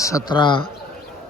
17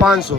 500۔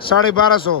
1250،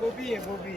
गोभी है गोभी,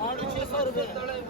आलू 600 रुपये,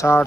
60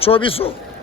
2400.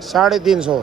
350.